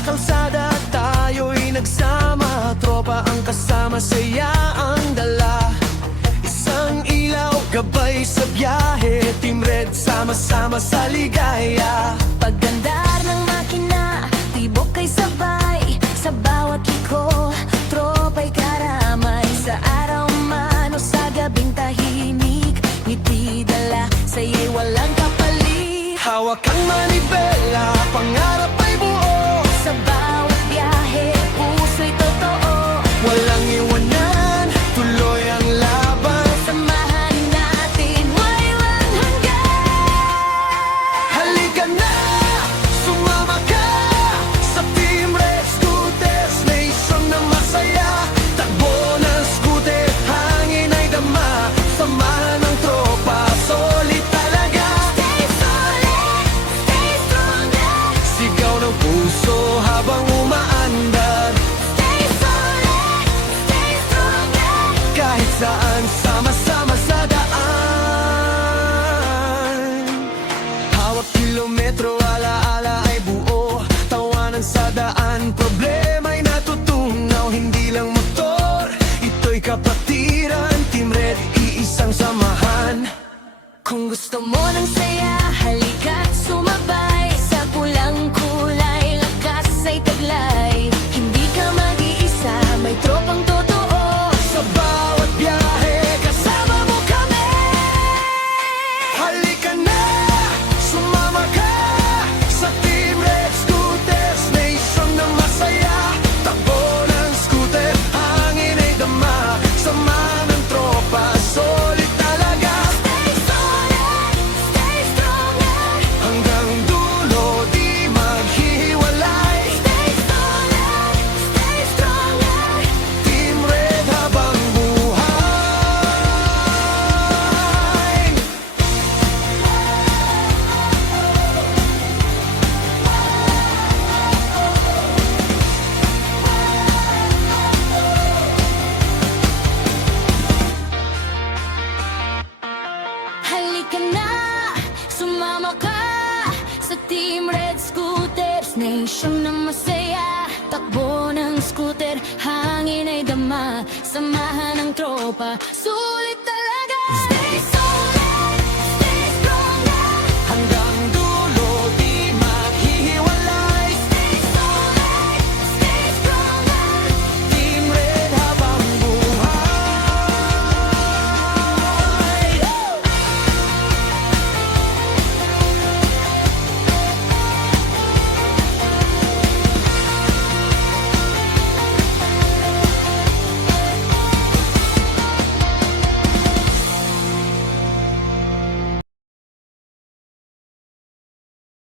Kalsada tayo'y nagsama, tropa ang kasama, saya ang dala. Isang ilaw, gabay sa biyahe, Team Red sama-sama sa ligaya. Pagandar ng makina, tibok ay sabay, sa bawat liko, tropa'y karamay. Sa araw man o sa gabing tahimik, ngiti dala, saya'y walang kapalit. Hawak ang manibela, pangarap ay buo. Sa bawat biyahe, puso'y totoo. Walang iwanan, tuloy ang laban. Samahan natin, walang hanggan. Halika na, sumama ka sa Team Red Scooters Nation na masaya. Takbo ng scooter, hangin ay dama. Samahan ng tropa, solid talaga. Stay solid, stay stronger. Sigaw ng puso habang umaandar. Stay solid, stay stronger. Kahit saan, sama-sama sa daan. Hawak kilometro, alaala ay buo. Tawanan sa daan, problema'y natutunaw. Hindi lang motor, ito'y kapatiran. Team Red, iisang samahan. Kung gusto mo ng saya, halika't sumabay. Sa pulang kulay, lakas ay taglay. Hindi ka mag-iisa, may tropang totoo. Sa bawat biyahe, kasama mo kami. Halika na, sumama ka sa Team Red Scooters Nation na masaya. Takbo ng scooter, hangin ay dama. Sama ng tropa, solid talaga. Stay solid, stay stronger. Hanggang dulo, di maghihiwalay. Stay solid, stay stronger. Team Red habang buhay. Halika na, sumama ka sa Team Red Scooters Nation na masaya. Takbo ng scooter, hangin ay dama. Samahan ng tropa,